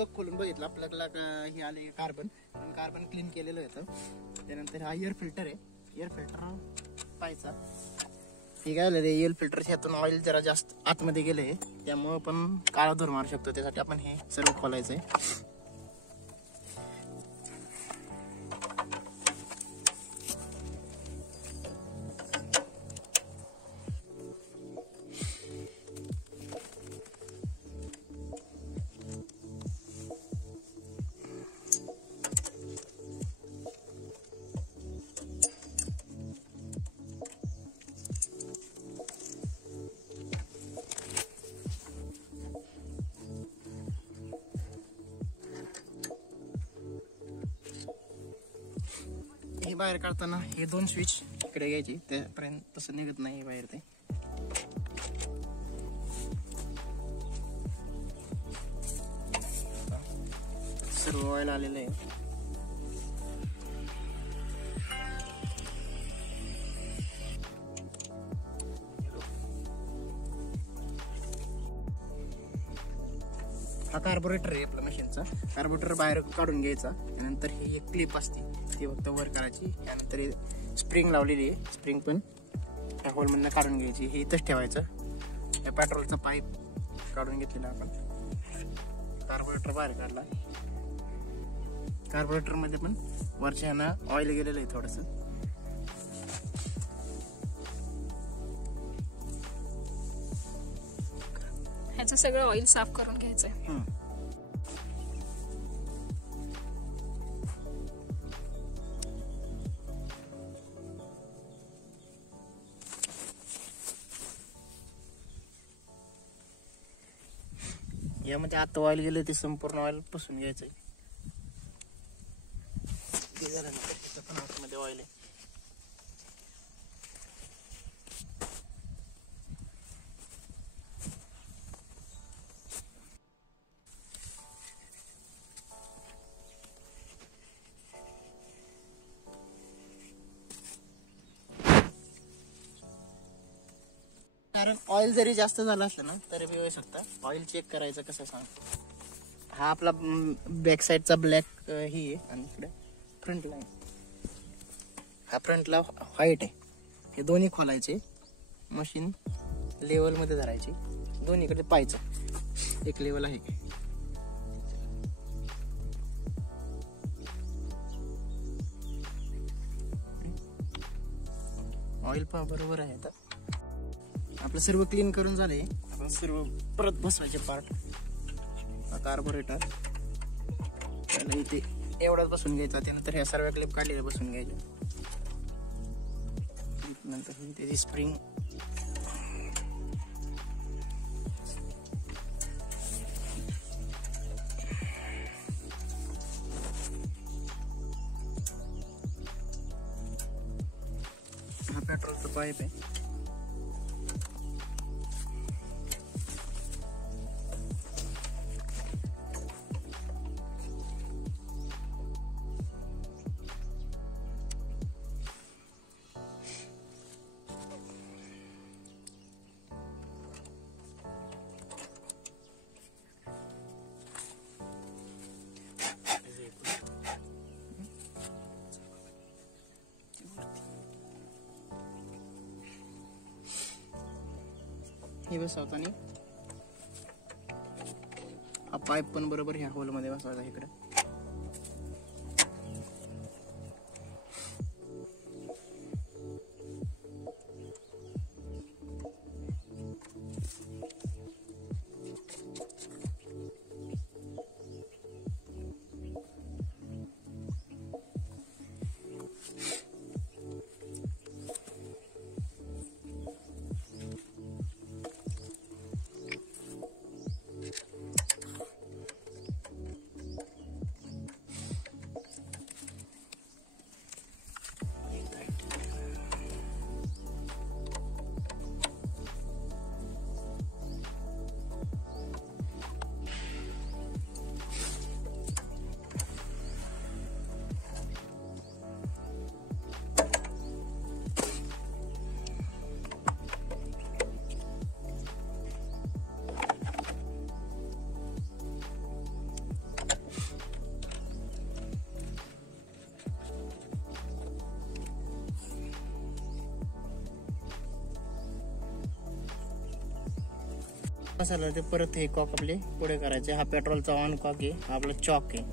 Plug खोलून बघितला, प्लगला हे आले कार्बन क्लीन केलेलं होतं. त्यानंतर हा एअर फिल्टर आहे, एअर फिल्टर पाहायचा. हे काय झालं, एअर फिल्टर ह्यातून ऑइल जरा जास्त आतमध्ये गेलंय, त्यामुळं पण काळा धूर मारू शकतो. त्यासाठी आपण हे सर्व खोलायचंय. हे बाहेर काढताना हे 2 स्विच इकडे घ्यायची, त्यापर्यंत तसं निघत नाही बाहेर. ते सर्व ऑइल आलेलं आहे. हा कार्बोरेटर आहे आपल्या मशीनचा. कार्बोरेटर बाहेर काढून घ्यायचा. त्यानंतर ही एक क्लिप असते, ती फक्त वर करायची. त्यानंतर स्प्रिंग लावलेली आहे, स्प्रिंग पण त्या होलमधनं काढून घ्यायची. हे इथंच ठेवायचं. या पेट्रोलचा पाईप काढून घेतलेला आपण. कार्बोरेटर बाहेर काढला. कार्बोरेटर मध्ये पण वरच्या ऑइल गेलेलं आहे थोडंसं. ह्याचं सगळं ऑइल साफ करून घ्यायचंय. यामध्ये आता ऑइल गेलं ते संपूर्ण ऑइल पुसून घ्यायचंय. ते झाल्यानंतर तिथं पण आतमध्ये ऑइल आहे. कारण ऑइल जरी जास्त झालं असलं ना तरी बी होऊ शकता. ऑइल चेक करायचं कसं सांगतो. हा आपला बॅक साईडचा ब्लॅक ही आहे आणि इकडे फ्रंटला आहे. हा फ्रंटला व्हाईट आहे. हे दोन्ही खोलायचे, मशीन लेवल मध्ये धरायची, दोन्हीकडे पाहायचं. एक लेवल आहे. ऑइल पण बरोबर आहे. आता आपलं सर्व क्लीन करून झाले. आपण सर्व परत बसवायचे पार्ट. कार्बोरेटर त्याला इथे एवढाच बसून घ्यायचा. त्यानंतर ह्या सर्व क्लिप काढलेल्या बसून घ्यायच्या. नंतर त्याची स्प्रिंग हा पेट्रोलचा पाईप आहे. हे बसवताना हा पाईप पण बरोबर ह्या होल मध्ये बसवायचा इकडे. मसाला ते परत हे कॉक आपले पुढे करायचे. हा पेट्रोलचा ऑन कॉक आहे, हा आपला चॉक आहे.